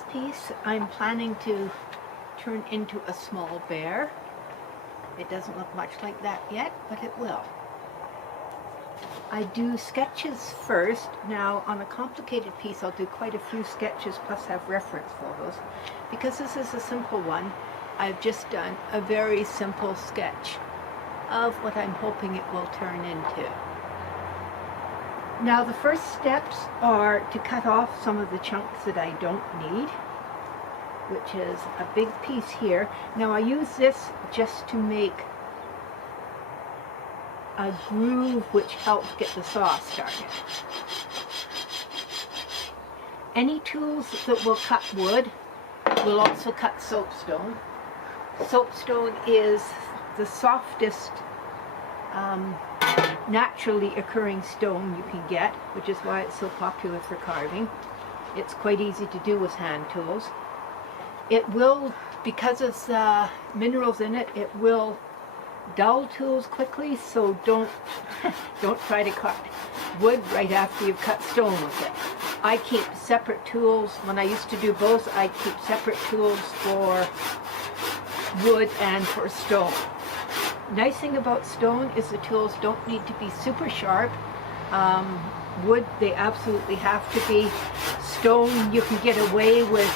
This piece I'm planning to turn into a small bear. It doesn't look much like that yet, but it will. I do sketches first. Now on a complicated piece I'll do quite a few sketches plus have reference photos. Because this is a simple one, I've just done a very simple sketch of what I'm hoping it will turn into. Now the first steps are to cut off some of the chunks that I don't need, which is a big piece here. Now I use this just to make a groove which helps get the saw started. Any tools that will cut wood will also cut soapstone. Soapstone is the softest naturally occurring stone you can get, which is why it's so popular for carving. It's quite easy to do with hand tools. It will, because of the minerals in it, it will dull tools quickly, so don't try to cut wood right after you've cut stone with it. I keep separate tools. When I used to do both, I keep separate tools for wood and for stone. Nice thing about stone is the tools don't need to be super sharp. Wood, they absolutely have to be. Stone, you can get away with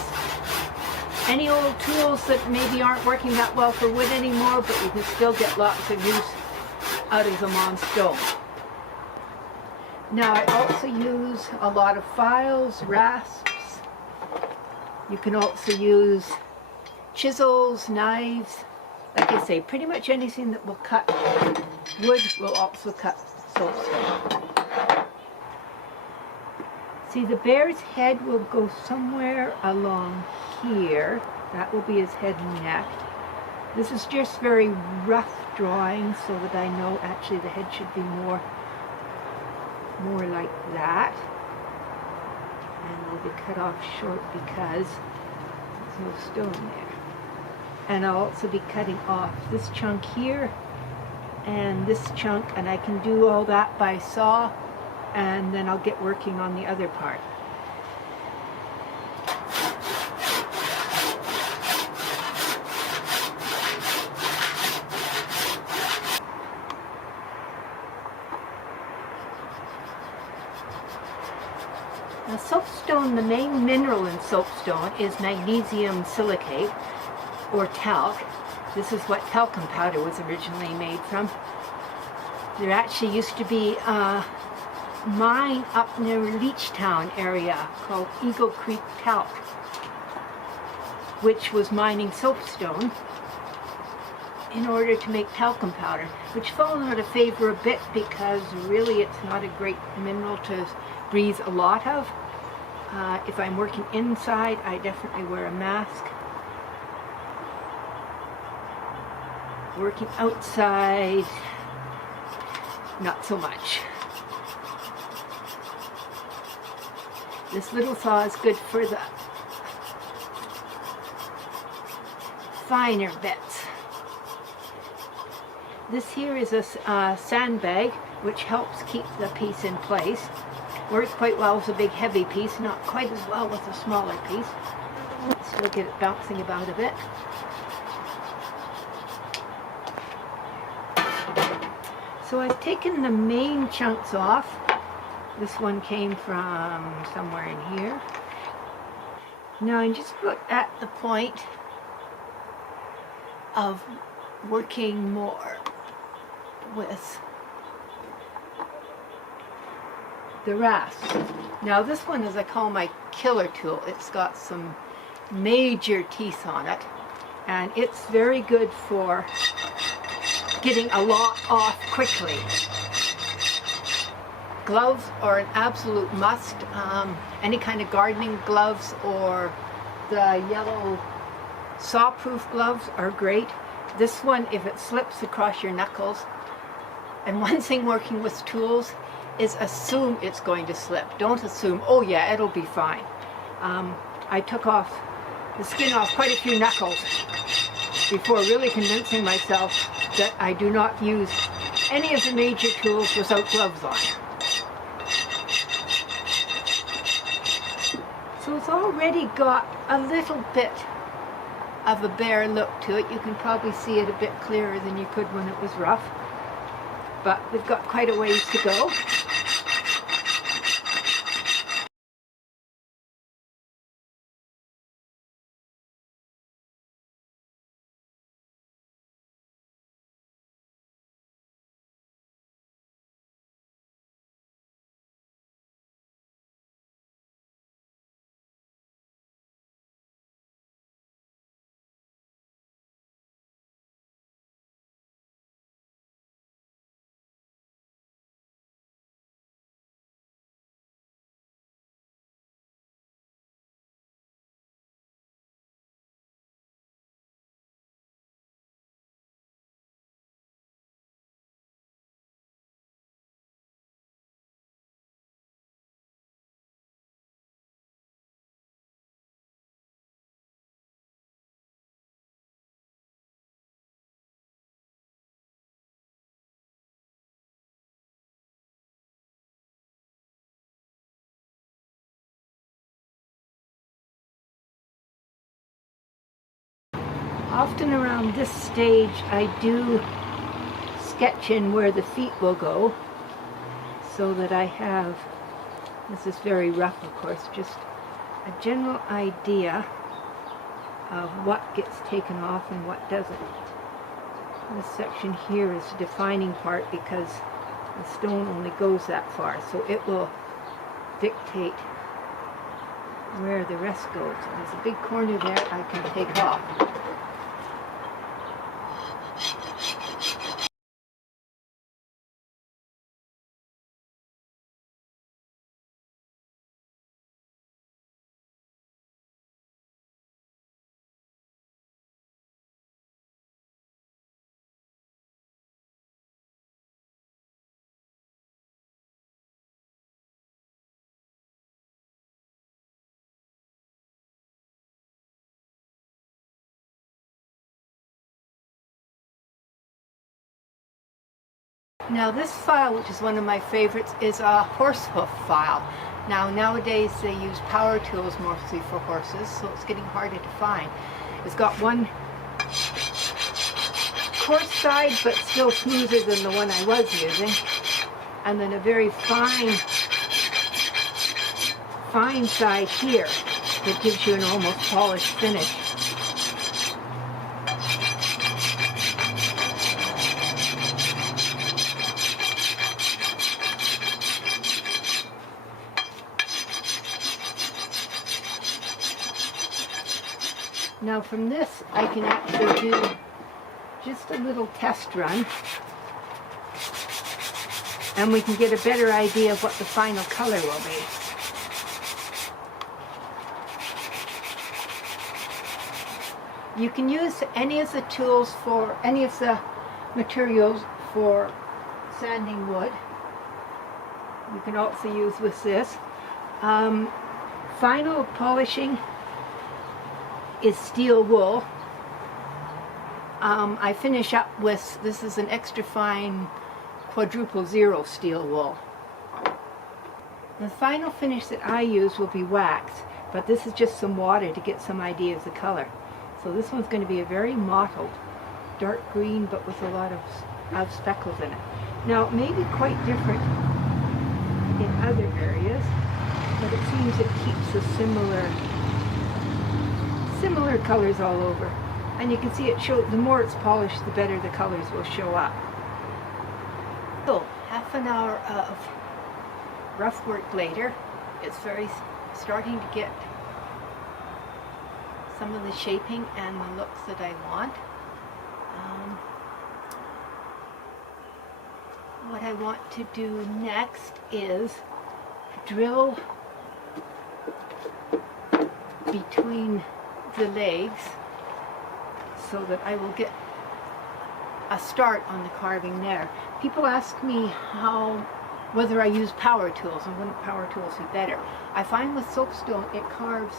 any old tools that maybe aren't working that well for wood anymore, but you can still get lots of use out of them on stone. Now I also use a lot of files, rasps. You can also use chisels, knives. Like I say, pretty much anything that will cut wood will also cut soapstone. See, the bear's head will go somewhere along here. That will be his head and neck. This is just very rough drawing so that I know actually the head should be more like that. And it'll be cut off short because there's no stone there. And I'll also be cutting off this chunk here and this chunk, and I can do all that by saw, and then I'll get working on the other part. Now soapstone, the main mineral in soapstone is magnesium silicate, or talc. This is what talcum powder was originally made from. There actually used to be a mine up near Leechtown area called Eagle Creek Talc, which was mining soapstone in order to make talcum powder, which fell out of favor a bit because really it's not a great mineral to breathe a lot of. If I'm working inside, I definitely wear a mask. Working outside, not so much. This little saw is good for the finer bits. This here is a sandbag, which helps keep the piece in place. Works quite well with a big heavy piece, not quite as well with a smaller piece. Still get it bouncing about a bit. So I've taken the main chunks off. This one came from somewhere in here. Now I'm just at the point of working more with the rasp. Now this one is, I call my killer tool. It's got some major teeth on it, and it's very good for getting a lot off quickly. Gloves are an absolute must. Any kind of gardening gloves or the yellow saw-proof gloves are great. This one, if it slips across your knuckles, and one thing working with tools is assume it's going to slip. Don't assume, oh yeah, it'll be fine. I took off the skin off quite a few knuckles before really convincing myself that I do not use any of the major tools without gloves on. So it's already got a little bit of a bare look to it. You can probably see it a bit clearer than you could when it was rough, but we've got quite a ways to go. Often around this stage I do sketch in where the feet will go, so that I have, this is very rough of course, just a general idea of what gets taken off and what doesn't. This section here is the defining part because the stone only goes that far, so it will dictate where the rest goes. And there's a big corner there I can take off. Now this file, which is one of my favorites, is a horse hoof file. Now nowadays they use power tools mostly for horses, so it's getting harder to find. It's got one coarse side but still smoother than the one I was using, and then a very fine side here that gives you an almost polished finish. Now from this I can actually do just a little test run, and we can get a better idea of what the final color will be. You can use any of the tools for any of the materials for sanding wood. You can also use with this. Final polishing is steel wool. I finish up with, this is an extra fine quadruple zero steel wool. The final finish that I use will be wax, but this is just some water to get some idea of the color. So this one's going to be a very mottled dark green, but with a lot of speckles in it. Now it may be quite different in other areas, but it seems it keeps a similar colors all over. And you can see it show, the more it's polished, the better the colors will show up. So, half an hour of rough work later, it's starting to get some of the shaping and the looks that I want. What I want to do next is drill between the legs so that I will get a start on the carving there. People ask me whether I use power tools and wouldn't power tools be better. I find with soapstone it carves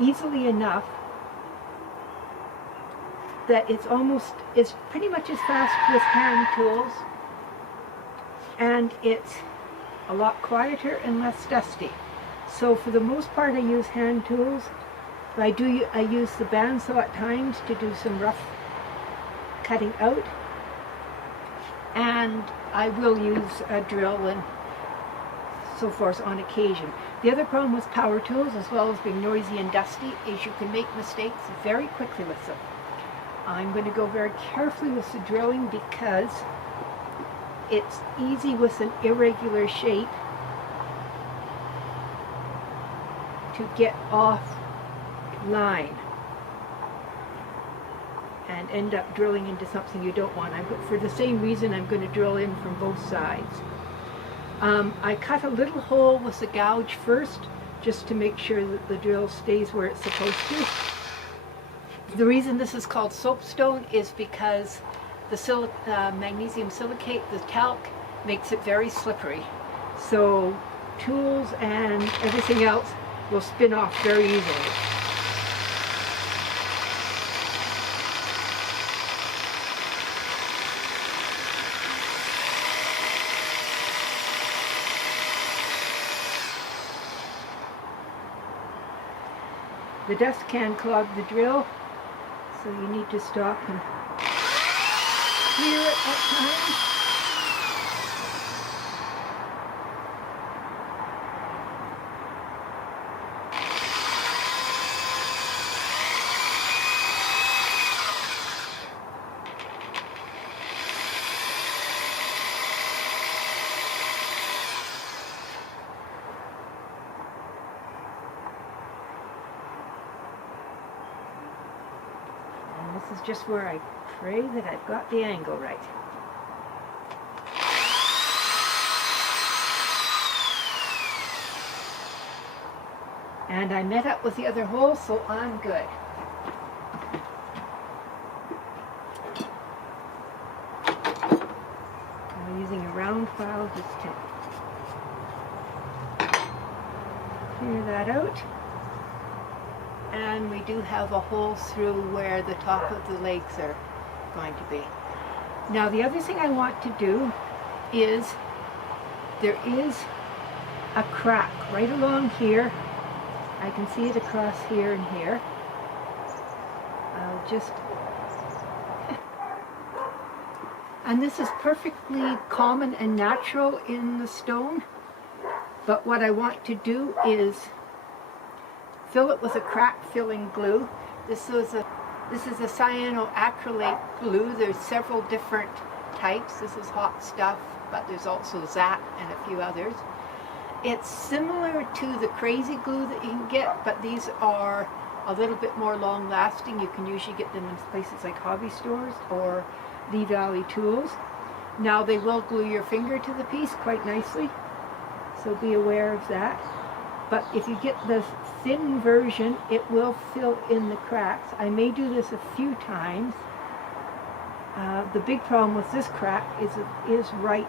easily enough that it's pretty much as fast with hand tools, and it's a lot quieter and less dusty. So for the most part I use hand tools. I use the bandsaw at times to do some rough cutting out, and I will use a drill and so forth on occasion. The other problem with power tools, as well as being noisy and dusty, is you can make mistakes very quickly with them. I'm going to go very carefully with the drilling because it's easy with an irregular shape to get off line and end up drilling into something you don't want. For the same reason, I'm going to drill in from both sides. I cut a little hole with the gouge first, just to make sure that the drill stays where it's supposed to. The reason this is called soapstone is because the magnesium silicate, the talc, makes it very slippery. So tools and everything else will spin off very easily. The dust can clog the drill, so you need to stop and clear it at times. This is just where I pray that I've got the angle right. And I met up with the other hole, so I'm good. I'm using a round file just to clear that out. And we do have a hole through where the top of the legs are going to be. Now the other thing I want to do is, there is a crack right along here. I can see it across here and here. I'll just... and this is perfectly common and natural in the stone, but what I want to do is fill it with a crack-filling glue. This is a cyanoacrylate glue. There's several different types. This is hot stuff, but there's also Zap and a few others. It's similar to the crazy glue that you can get, but these are a little bit more long-lasting. You can usually get them in places like hobby stores or Lee Valley Tools. Now they will glue your finger to the piece quite nicely, so be aware of that. But if you get the thin version, it will fill in the cracks. I may do this a few times. The big problem with this crack is it is right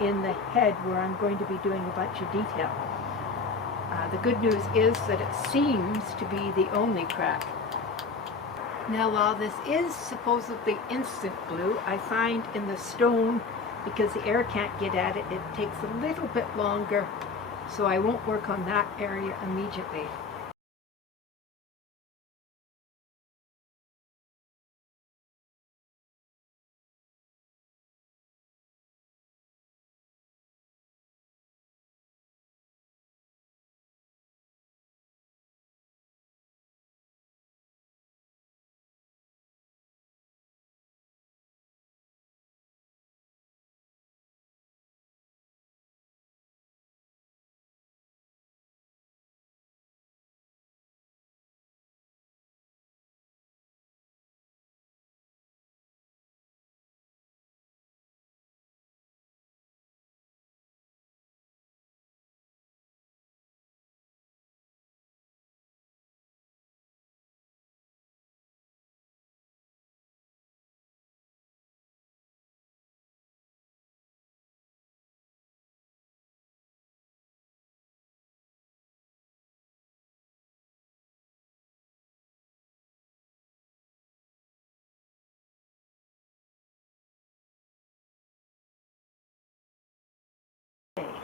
in the head where I'm going to be doing a bunch of detail. The good news is that it seems to be the only crack. Now while this is supposedly instant glue, I find in the stone, because the air can't get at it, it takes a little bit longer. So I won't work on that area immediately.